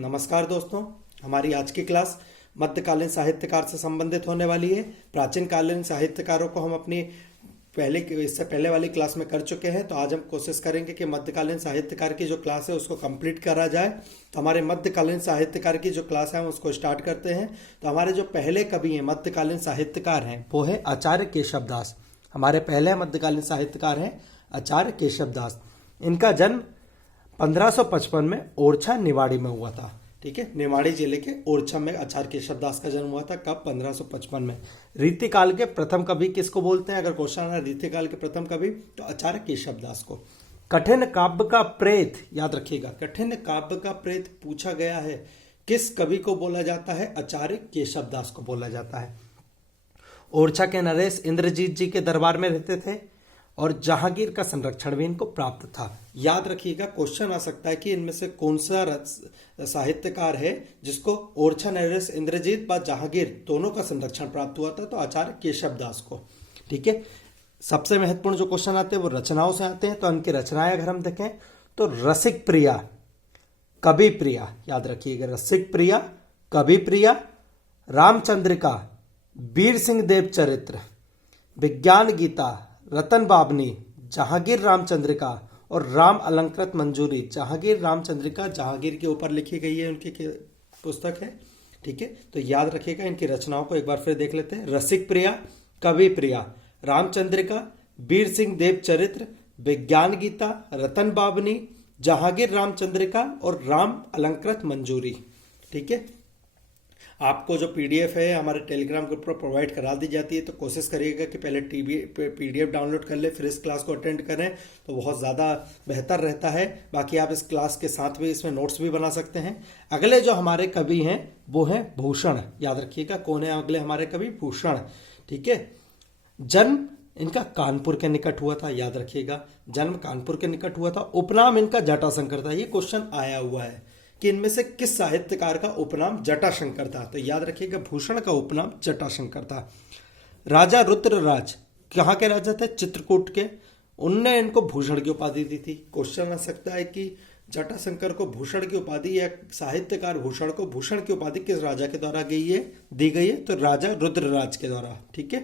नमस्कार दोस्तों, हमारी आज की क्लास मध्यकालीन साहित्यकार से संबंधित होने वाली है। प्राचीन कालीन साहित्यकारों को हम अपनी इससे पहले वाली क्लास में कर चुके हैं, तो आज हम कोशिश करेंगे कि मध्यकालीन साहित्यकार की जो क्लास है उसको कंप्लीट करा जाए। तो हमारे मध्यकालीन साहित्यकार की जो क्लास है हम उसको स्टार्ट करते हैं। तो हमारे जो पहले कवि हैं मध्यकालीन साहित्यकार हैं वो है आचार्य केशवदास। हमारे पहले मध्यकालीन साहित्यकार हैं आचार्य केशवदास। इनका जन्म 1555 में ओरछा निवाड़ी में हुआ था। ठीक है, निवाड़ी जिले के ओरछा में आचार्य केशवदास का जन्म हुआ था। कब? 1555 में। रीतिकाल के प्रथम कवि किसको बोलते हैं? अगर क्वेश्चन है रीतिकाल के प्रथम कवि तो आचार्य केशवदास को। कठिन काव्य का प्रेत, याद रखिएगा, कठिन काव्य का प्रेत पूछा गया है, किस कवि को बोला जाता है? आचार्य केशवदास को बोला जाता है। ओरछा के नरेश इंद्रजीत जी के दरबार में रहते थे और जहांगीर का संरक्षण भी इनको प्राप्त था। याद रखिएगा, क्वेश्चन आ सकता है कि इनमें से कौन सा साहित्यकार है जिसको ओरछा नरेश इंद्रजीत व जहांगीर दोनों का संरक्षण प्राप्त हुआ था? तो आचार्य केशवदास को। ठीक है, सबसे महत्वपूर्ण जो क्वेश्चन आते हैं वो रचनाओं से आते हैं। तो इनकी रचनाएं अगर हम देखें तो रसिक प्रिया, कवि प्रिया, याद रखिएगा, रसिक प्रिया, कवि प्रिया, रामचंद्रिका, वीर सिंह देव चरित्र, विज्ञान गीता, रतन बाबनी, जहांगीर रामचंद्रिका और राम अलंकृत मंजूरी। जहांगीर रामचंद्रिका जहांगीर के ऊपर लिखी गई है, उनकी पुस्तक है। ठीक है, तो याद रखिएगा, इनकी रचनाओं को एक बार फिर देख लेते हैं। रसिक प्रिया, कवि प्रिया, रामचंद्रिका, वीर सिंह देव चरित्र, विज्ञान गीता, रतन बाबनी, जहांगीर रामचंद्रिका और राम अलंकृत मंजूरी। ठीक है, आपको जो पीडीएफ है हमारे टेलीग्राम ग्रुप पर प्रोवाइड करा दी जाती है, तो कोशिश करिएगा कि पहले पीडीएफ डाउनलोड कर ले, फिर इस क्लास को अटेंड करें, तो बहुत ज़्यादा बेहतर रहता है। बाकी आप इस क्लास के साथ भी इसमें नोट्स भी बना सकते हैं। अगले जो हमारे कवि हैं वो हैं भूषण। याद रखिएगा, कौन है अगले हमारे कवि? भूषण। ठीक है, जन्म इनका कानपुर के निकट हुआ था। याद रखिएगा, जन्म कानपुर के निकट हुआ था। उपनाम इनका जटाशंकर था। ये क्वेश्चन आया हुआ है कि इनमें से किस साहित्यकार का उपनाम जटाशंकर था? तो याद रखिएगा, भूषण का उपनाम जटाशंकर था। राजा रुद्रराज कहाँ के राजा थे? चित्रकूट के। उनने इनको भूषण की उपाधि दी थी। क्वेश्चन आ सकता है कि जटाशंकर को भूषण की उपाधि या साहित्यकार भूषण को भूषण की उपाधि किस राजा के द्वारा दी गई है? तो राजा रुद्रराज के द्वारा। ठीक है,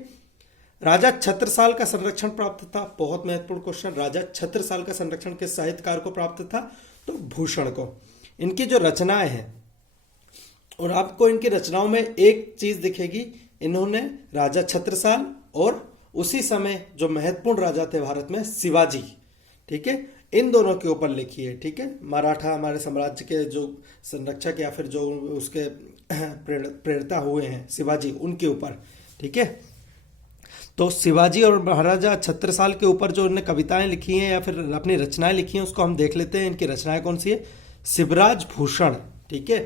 राजा छत्रसाल का संरक्षण प्राप्त था। बहुत महत्वपूर्ण क्वेश्चन, राजा छत्रसाल का संरक्षण किस साहित्यकार को प्राप्त था? तो भूषण को। इनकी जो रचनाएं हैं, और आपको इनकी रचनाओं में एक चीज दिखेगी, इन्होंने राजा छत्रसाल और उसी समय जो महत्वपूर्ण राजा थे भारत में, शिवाजी, ठीक है, इन दोनों के ऊपर लिखी है। ठीक है, मराठा हमारे साम्राज्य के जो संरक्षक या फिर जो उसके प्रेरता हुए हैं शिवाजी, उनके ऊपर। ठीक है, तो शिवाजी और महाराजा छत्रसाल के ऊपर जो उन्होंने कविताएं लिखी हैं या फिर अपनी रचनाएं लिखी हैं उसको हम देख लेते हैं। इनकी रचनाएं कौन सी है? शिवराज भूषण। ठीक है,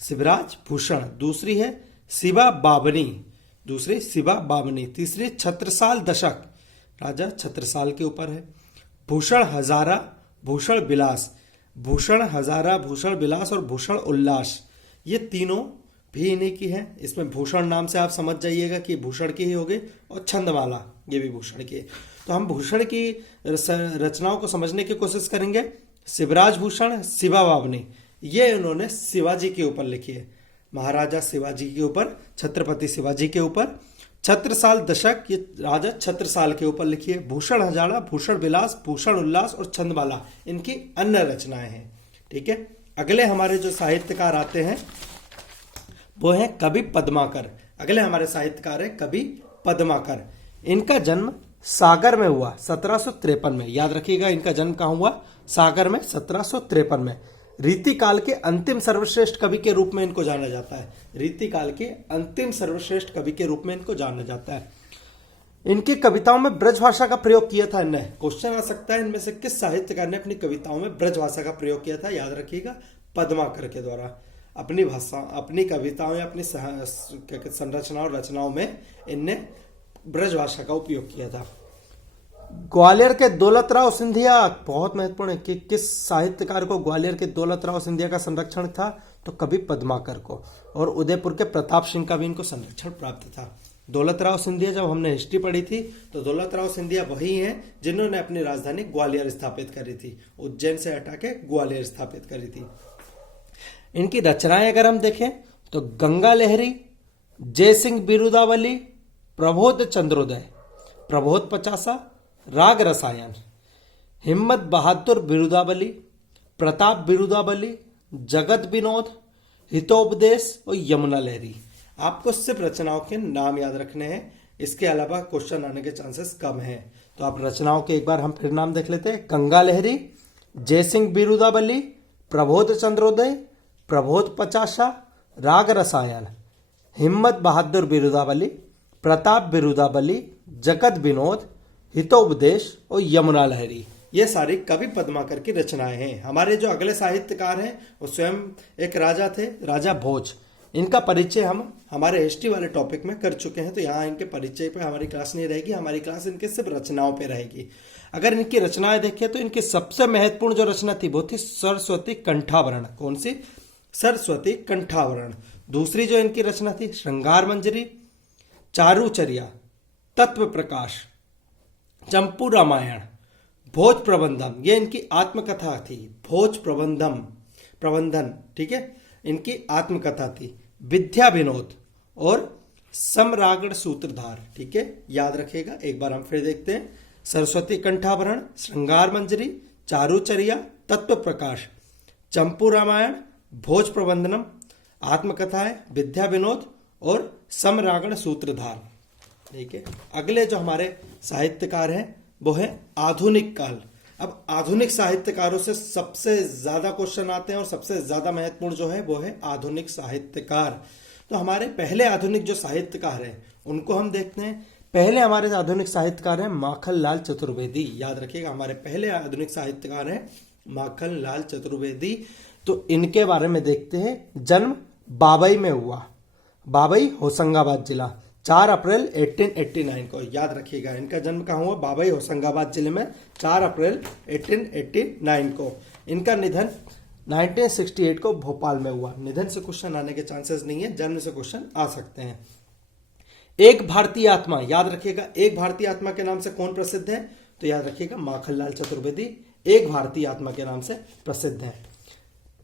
शिवराज भूषण। दूसरी है शिवा बाबनी, दूसरी शिवा बाबनी। तीसरी छत्रसाल दशक, राजा छत्रसाल के ऊपर है। भूषण हजारा, भूषण विलास, भूषण हजारा, भूषण विलास और भूषण उल्लास, ये तीनों भी इन्हीं की है। इसमें भूषण नाम से आप समझ जाइएगा कि भूषण की ही होगी, और छंदमाला ये भी भूषण की है। तो हम भूषण की रचनाओं को समझने की कोशिश करेंगे। शिवराज भूषण, शिवा बाबनी, ये उन्होंने शिवाजी के ऊपर लिखी है, महाराजा शिवाजी के ऊपर, छत्रपति शिवाजी के ऊपर। छत्रसाल दशक, ये राजा छत्रसाल के ऊपर लिखी है। भूषण हजारा, भूषण विलास, भूषण उल्लास और छंदमाला इनकी अन्य रचनाएं हैं। ठीक है, अगले हमारे जो साहित्यकार आते हैं वो है कवि पद्माकर। अगले हमारे साहित्यकार है कवि पद्माकर। इनका जन्म सागर में हुआ 1753 में। याद रखिएगा, इनका जन्म कहाँ हुआ? सागर में, 1753 में। रीतिकाल के अंतिम सर्वश्रेष्ठ कवि के रूप में इनको जाना जाता है। रीतिकाल के अंतिम सर्वश्रेष्ठ कवि के रूप में इनको जाना जाता है। इनकी कविताओं में ब्रज भाषा का प्रयोग किया था इनने। क्वेश्चन आ सकता है, इनमें से किस साहित्यकार ने अपनी कविताओं में ब्रज भाषा का प्रयोग किया था? याद रखिएगा, पद्माकर के द्वारा। अपनी भाषा, अपनी कविताओं या अपनी संरचना और रचनाओं में इनने ब्रज भाषा का उपयोग किया था। ग्वालियर के दौलतराव सिंधिया, बहुत महत्वपूर्ण है कि किस साहित्यकार को ग्वालियर के दौलतराव सिंधिया का संरक्षण था? तो कवि पद्माकर को। और उदयपुर के प्रताप सिंह का भी इनको संरक्षण प्राप्त था। दौलतराव सिंधिया, जब हमने हिस्ट्री पढ़ी थी तो दौलतराव सिंधिया वही हैं जिन्होंने अपनी राजधानी ग्वालियर स्थापित करी थी। उज्जैन से हटा के ग्वालियर स्थापित करी थी। इनकी रचनाएं अगर हम देखें तो गंगा लहरी, जय सिंह बिरुदावली, प्रबोध चंद्रोदय, प्रबोध पचासा, राग रसायन, हिम्मत बहादुर बिरुदावली, प्रताप बिरुदावली, जगत विनोद, हितोपदेश और यमुना लहरी। आपको सिर्फ रचनाओं के नाम याद रखने हैं, इसके अलावा क्वेश्चन आने के चांसेस कम हैं। तो आप रचनाओं के एक बार हम फिर नाम देख लेते हैं। गंगा लहरी, जय सिंह बिरुदावली, प्रबोध चंद्रोदय, प्रबोध पचासा, राग रसायन, हिम्मत बहादुर बिरुदावली, प्रताप बिरुदावली, जगत विनोद, हितोपदेश और यमुना लहरी। ये सारी कवि पद्माकर की रचनाएं हैं। हमारे जो अगले साहित्यकार हैं वो स्वयं एक राजा थे, राजा भोज। इनका परिचय हम हमारे हिस्ट्री वाले टॉपिक में कर चुके हैं, तो यहाँ इनके परिचय पे हमारी क्लास नहीं रहेगी, हमारी क्लास इनके सिर्फ रचनाओं पे रहेगी। अगर इनकी रचनाएं देखें तो इनकी सबसे महत्वपूर्ण जो रचना थी वो थी सरस्वती कंठावरण। कौन सी? सरस्वती कंठावरण। दूसरी जो इनकी रचना थी श्रृंगार मंजरी, चारुचर्या, तत्व प्रकाश, चंपू रामायण, भोज प्रबंधम, ये इनकी आत्मकथा थी। भोज प्रबंधन, ठीक है, इनकी आत्मकथा थी। विद्या विनोद और समरागण सूत्रधार, ठीक है, याद रखिएगा। एक बार हम फिर देखते हैं। सरस्वती कंठाभरण, श्रृंगार मंजरी, चारुचर्या, तत्व प्रकाश, चंपू रामायण, भोज प्रबंधनम, आत्मकथाएं, विद्या विनोद और समरागण सूत्रधार, ठीक है। अगले जो हमारे साहित्यकार हैं वो है आधुनिक काल। अब आधुनिक साहित्यकारों से सबसे ज्यादा क्वेश्चन आते हैं और सबसे ज्यादा महत्वपूर्ण जो है वो है आधुनिक साहित्यकार। तो हमारे पहले आधुनिक जो साहित्यकार हैं उनको हम देखते हैं। पहले हमारे आधुनिक साहित्यकार हैं माखनलाल चतुर्वेदी। याद रखिएगा, हमारे पहले आधुनिक साहित्यकार हैं माखनलाल चतुर्वेदी। तो इनके बारे में देखते हैं। जन्म बाबई में हुआ, बाबई होशंगाबाद जिला, 4 अप्रैल 1889 को। याद रखिएगा, इनका जन्म कहाँ हुआ? बाबई होशंगाबाद जिले में 4 अप्रैल 1889 को। इनका निधन 1968 को भोपाल में हुआ। निधन से क्वेश्चन आने के चांसेस नहीं है, जन्म से क्वेश्चन आ सकते हैं। एक भारतीय आत्मा, याद रखिएगा, एक भारतीय आत्मा के नाम से कौन प्रसिद्ध है? तो याद रखिएगा माखनलाल चतुर्वेदी एक भारतीय आत्मा के नाम से प्रसिद्ध है।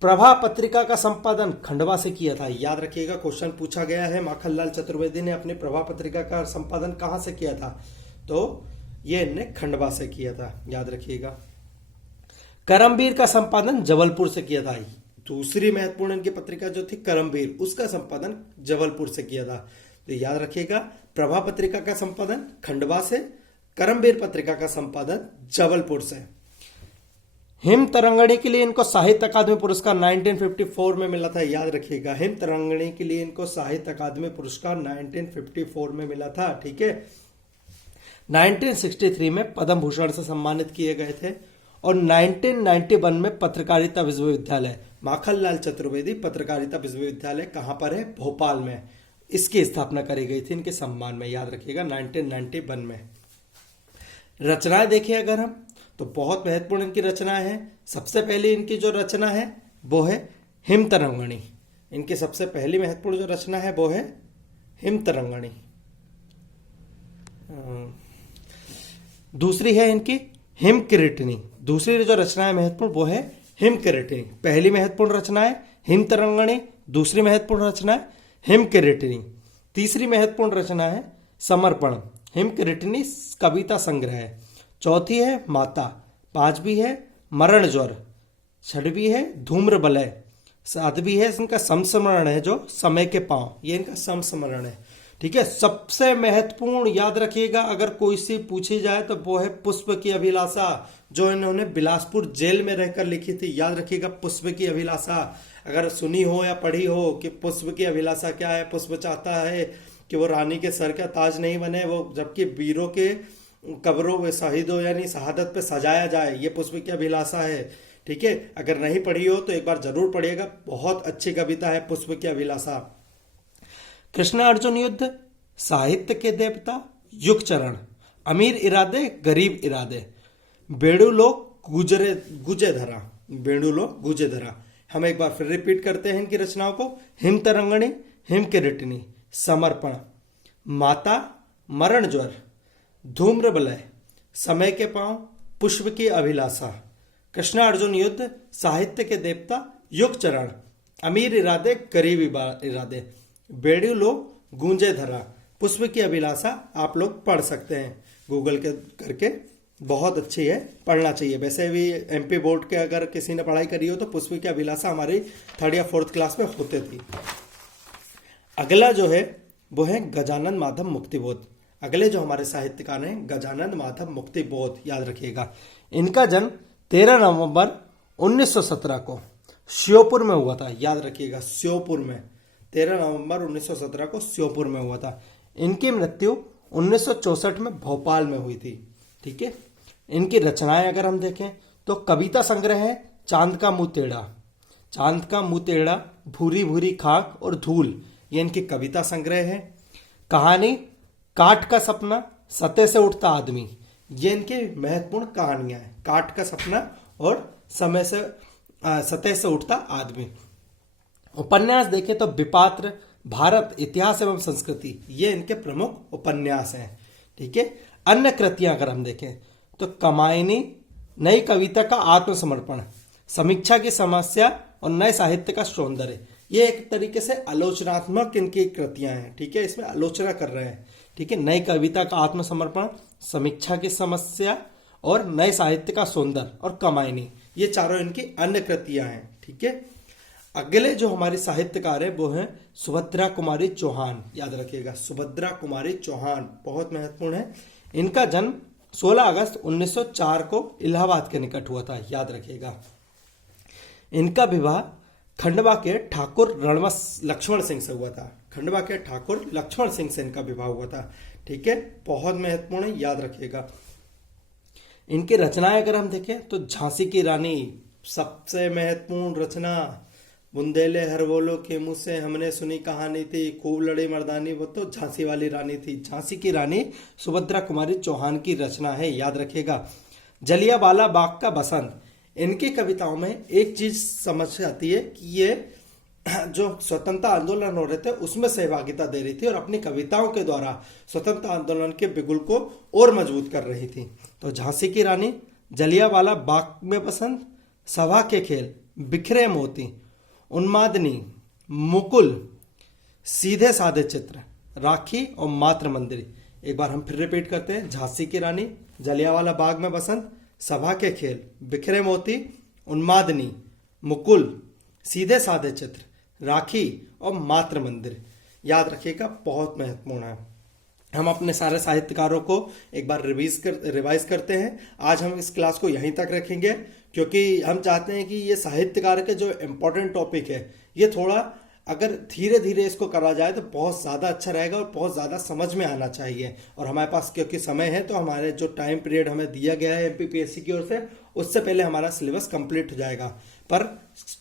प्रभा पत्रिका का संपादन खंडवा से किया था। याद रखिएगा, क्वेश्चन पूछा गया है माखनलाल चतुर्वेदी ने अपनी प्रभा पत्रिका का संपादन कहां से किया था? तो ये इनने खंडवा से किया था, याद रखिएगा। करमवीर का संपादन जबलपुर से किया था। दूसरी महत्वपूर्ण इनकी पत्रिका जो थी करमवीर, उसका संपादन जबलपुर से किया था। तो याद रखिएगा, प्रभा पत्रिका का संपादन खंडवा से, करमवीर पत्रिका का संपादन जबलपुर से। हिम तरंगणी के लिए इनको साहित्य अकादमी पुरस्कार 1954 में मिला था। याद रखिएगा, हिम तरंगणी के लिए इनको साहित्य अकादमी पुरस्कार 1954 में मिला था, ठीक है। 1963 में पद्म भूषण से सम्मानित किए गए थे और 1991 में पत्रकारिता विश्वविद्यालय, माखनलाल चतुर्वेदी पत्रकारिता विश्वविद्यालय कहां पर है? भोपाल में। इसकी स्थापना करी गई थी इनके सम्मान में। याद रखिएगा 1991 में। रचनाएं देखिए अगर हम, तो बहुत महत्वपूर्ण इनकी रचनाएं हैं। सबसे पहली इनकी जो रचना है वो है हिम तरंगणी। इनकी सबसे पहली महत्वपूर्ण जो रचना है वो है हिम तरंगणी। दूसरी है इनकी हिम किरीटिनी। दूसरी जो रचना है महत्वपूर्ण वो है हिम किरीटिनी। पहली महत्वपूर्ण रचना है हिम तरंगणी, दूसरी महत्वपूर्ण रचना है हिम किरीटिनी, तीसरी महत्वपूर्ण रचना है समर्पण। हिम किरीटिनी कविता संग्रह है। चौथी है माता, पांचवी है मरण ज्वर, छठवीं है धूम्र बलय, सातवीं है इनका समस्मरण है जो समय के पांव, ये इनका समस्मरण है, ठीक है। सबसे महत्वपूर्ण याद रखिएगा, अगर कोई सी पूछी जाए तो वो है पुष्प की अभिलाषा, जो इन्होंने बिलासपुर जेल में रहकर लिखी थी। याद रखिएगा, पुष्प की अभिलाषा अगर सुनी हो या पढ़ी हो कि पुष्प की अभिलाषा क्या है। पुष्प चाहता है कि वो रानी के सर का ताज नहीं बने, वो जबकि वीरों के कब्रों में शहीदों यानी शहादत पे सजाया जाए, ये पुष्प की अभिलाषा है, ठीक है। अगर नहीं पढ़ी हो तो एक बार जरूर पढ़िएगा, बहुत अच्छी कविता है पुष्प की अभिलाषा। कृष्ण अर्जुन युद्ध, साहित्य के देवता, युग चरण, अमीर इरादे गरीब इरादे, बेड़ू लोग गुजे धरा, बेड़ू लोग गुजे धरा। हम एक बार फिर रिपीट करते हैं इनकी रचनाओं को। हिम तरंगणी, हिम किरीटिनी, समर्पण, माता, मरण ज्वर, धूम्र बलय, समय के पांव, पुष्प की अभिलाषा, कृष्ण अर्जुन युद्ध, साहित्य के देवता, युग चरण, अमीर इरादे गरीब इरादे, बेड़ू लो गूंजे धरा, पुष्प की अभिलाषा आप लोग पढ़ सकते हैं गूगल के करके, बहुत अच्छी है, पढ़ना चाहिए। वैसे भी एमपी बोर्ड के अगर किसी ने पढ़ाई करी हो तो पुष्प की अभिलाषा हमारी 3rd या 4th क्लास में होते थी। अगला जो है वो है गजानन माधव मुक्तिबोध। अगले जो हमारे साहित्यकार हैं गजानन माधव मुक्तिबोध, याद रखिएगा। इनका जन्म 13 नवंबर 1917 को श्योपुर में हुआ था, याद रखिएगा, श्योपुर में 13 नवंबर 1917 को श्योपुर में हुआ था। इनकी मृत्यु 1964 में भोपाल में हुई थी। ठीक है। इनकी रचनाएं अगर हम देखें तो कविता संग्रह है चांद का मुंह टेढ़ा, चांद का मुंह टेढ़ा, भूरी भूरी खाक और धूल, ये इनकी कविता संग्रह है। कहानी काट का सपना, सतह से उठता आदमी, ये इनकी महत्वपूर्ण कहानियां हैं। काट का सपना और सतह से उठता आदमी। उपन्यास देखें तो विपात्र, भारत इतिहास एवं संस्कृति, ये इनके प्रमुख उपन्यास हैं। ठीक है। अन्य कृतियां अगर हम देखें तो कमायनी, नई कविता का आत्मसमर्पण, समीक्षा की समस्या और नए साहित्य का सौंदर्य, ये एक तरीके से आलोचनात्मक इनकी कृतियां हैं। ठीक है। इसमें आलोचना कर रहे हैं। ठीक है। नई कविता का आत्मसमर्पण, समीक्षा की समस्या और नए साहित्य का सौंदर्य और कमायनी, ये चारों इनकी अन्य कृतियां हैं। ठीक है। अगले जो हमारी साहित्यकार है वो है सुभद्रा कुमारी चौहान, याद रखिएगा, सुभद्रा कुमारी चौहान बहुत महत्वपूर्ण है। इनका जन्म 16 अगस्त 1904 को इलाहाबाद के निकट हुआ था, याद रखिएगा। इनका विवाह खंडवा के ठाकुर रणवस लक्ष्मण सिंह से हुआ था, खंडवा के ठाकुर लक्ष्मण सिंह से इनका विवाह हुआ था। ठीक है। बहुत महत्वपूर्ण है, याद रखिएगा। इनकी रचनाएं अगर हम देखें तो झांसी की रानी सबसे महत्वपूर्ण रचना, बुंदेले हरवोलो के मुंह से हमने सुनी कहानी थी, खूब लड़ी मर्दानी, वो तो झांसी वाली रानी थी। झांसी की रानी सुभद्रा कुमारी चौहान की रचना है, याद रखिएगा। जलियांवाला बाग का बसंत, इनकी कविताओं में एक चीज समझ आती है कि ये जो स्वतंत्रता आंदोलन हो रहे थे उसमें सहभागिता दे रही थी और अपनी कविताओं के द्वारा स्वतंत्रता आंदोलन के बिगुल को और मजबूत कर रही थी। तो झांसी की रानी, जलियांवाला बाग में बसंत, सभा के खेल, बिखरे मोती, उन्मादनी, मुकुल, सीधे साधे चित्र, राखी और मातृ मंदिर। एक बार हम फिर रिपीट करते हैं। झांसी की रानी, जलियांवाला बाग में बसंत, सभा के खेल, बिखरे मोती, उन्मादनी, मुकुल, सीधे साधे चित्र, राखी और मातृ मंदिर, याद रखिएगा, बहुत महत्वपूर्ण है। हम अपने सारे साहित्यकारों को एक बार रिवाइज करते हैं। आज हम इस क्लास को यहीं तक रखेंगे क्योंकि हम चाहते हैं कि ये साहित्यकार के जो इम्पोर्टेंट टॉपिक है ये थोड़ा अगर धीरे धीरे इसको करा जाए तो बहुत ज़्यादा अच्छा रहेगा और बहुत ज़्यादा समझ में आना चाहिए। और हमारे पास क्योंकि समय है तो हमारे जो टाइम पीरियड हमें दिया गया है एमपीपीएससी की ओर से, उससे पहले हमारा सिलेबस कंप्लीट हो जाएगा। पर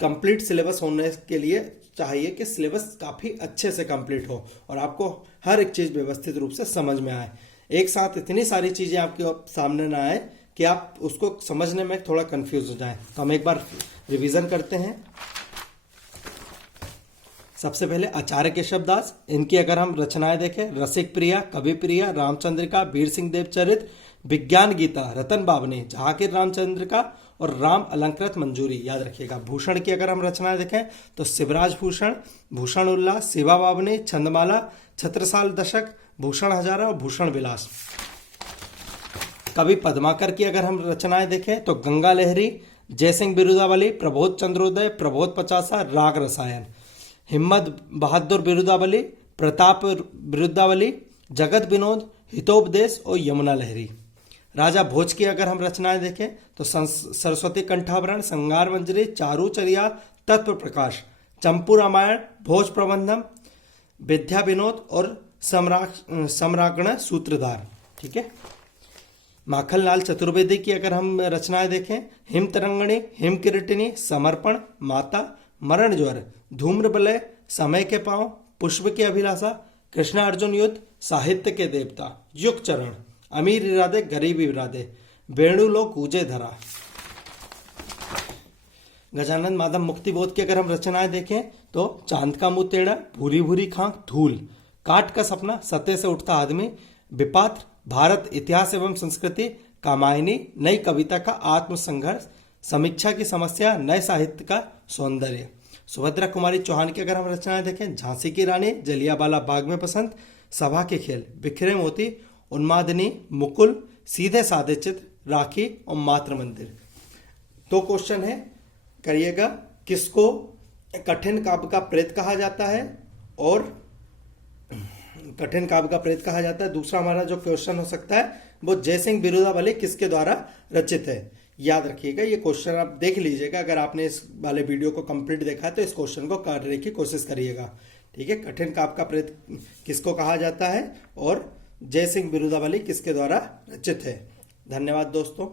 कंप्लीट सिलेबस होने के लिए चाहिए कि सिलेबस काफ़ी अच्छे से कंप्लीट हो और आपको हर एक चीज़ व्यवस्थित रूप से समझ में आए। एक साथ इतनी सारी चीज़ें आपके सामने ना आए कि आप उसको समझने में थोड़ा कंफ्यूज हो जाएं। तो हम एक बार रिवीजन करते हैं। सबसे पहले आचार्य केशव दास, इनकी अगर हम रचनाएं देखें, रसिक प्रिया, कवि प्रिया, रामचंद्रिका, वीर सिंह देवचरित, विज्ञान गीता, रतन बावनी, जहांगीर रामचंद्रिका और राम अलंकृत मंजूरी, याद रखिएगा। भूषण की अगर हम रचनाएं देखें तो शिवराज भूषण, भूषण उल्लास, शिवा बावनी, छंदमाला, छत्रसाल दशक, भूषण हजारा और भूषण विलास। कवि पद्माकर की अगर हम रचनाएं देखें तो गंगा लहरी, जयसिंह बिरुदावली, प्रबोध चंद्रोदय, प्रबोध पचासा, राग रसायन, हिम्मत बहादुर बिरुदावली, प्रताप बिरुदावली, जगत विनोद, हितोपदेश और यमुना लहरी। राजा भोज की अगर हम रचनाएं देखें तो सरस्वती कंठाभरण, संगार मंजरी, चारुचर्या, तत्व प्रकाश, चंपू रामायण, भोज प्रबंधम, विद्या विनोद और सम्रागण सूत्रधार। ठीक है। माखनलाल चतुर्वेदी की अगर हम रचनाएं देखें, हिम तरंगणी, हिम किरटिनी, समर्पण, माता, मरण ज्वर, धूम्रबलय, समय के पांव, पुष्प की अभिलाषा, कृष्णा अर्जुन युद्ध, साहित्य के देवता, युग चरण, अमीर इरादे गरीब इरादे, वेणु लो कूजे धरा। गजानन माधव मुक्तिबोध की अगर हम रचनाएं देखें तो चांद का मुंह टेढ़ा, भूरी भूरी खांक, धूल, काट का सपना, सतह से उठता आदमी, विपात्र, भारत इतिहास एवं संस्कृति, कामायनी, नई कविता का आत्मसंघर्ष, समीक्षा की समस्या, नए साहित्य का सौंदर्य। सुभद्रा कुमारी चौहान की अगर हम रचनाएं देखें, झांसी की रानी, जलियांवाला बाग में बसंत, सभा के खेल, बिखरे मोती, उन्मादिनी, मुकुल, सीधे साधे चित्र, राखी और मातृ मंदिर। तो क्वेश्चन है, करिएगा, किसको कठिन काव्य का प्रेत कहा जाता है और कठिन काव्य का प्रेत कहा जाता है। दूसरा हमारा जो क्वेश्चन हो सकता है वो जयसिंह बिरुदावली किसके द्वारा रचित है। याद रखिएगा, ये क्वेश्चन आप देख लीजिएगा, अगर आपने इस वाले वीडियो को कंप्लीट देखा है तो इस क्वेश्चन को करने की कोशिश करिएगा। ठीक है, कठिन काव्य का प्रेत किसको कहा जाता है और जयसिंह बिरुदावली किसके द्वारा रचित है। धन्यवाद दोस्तों।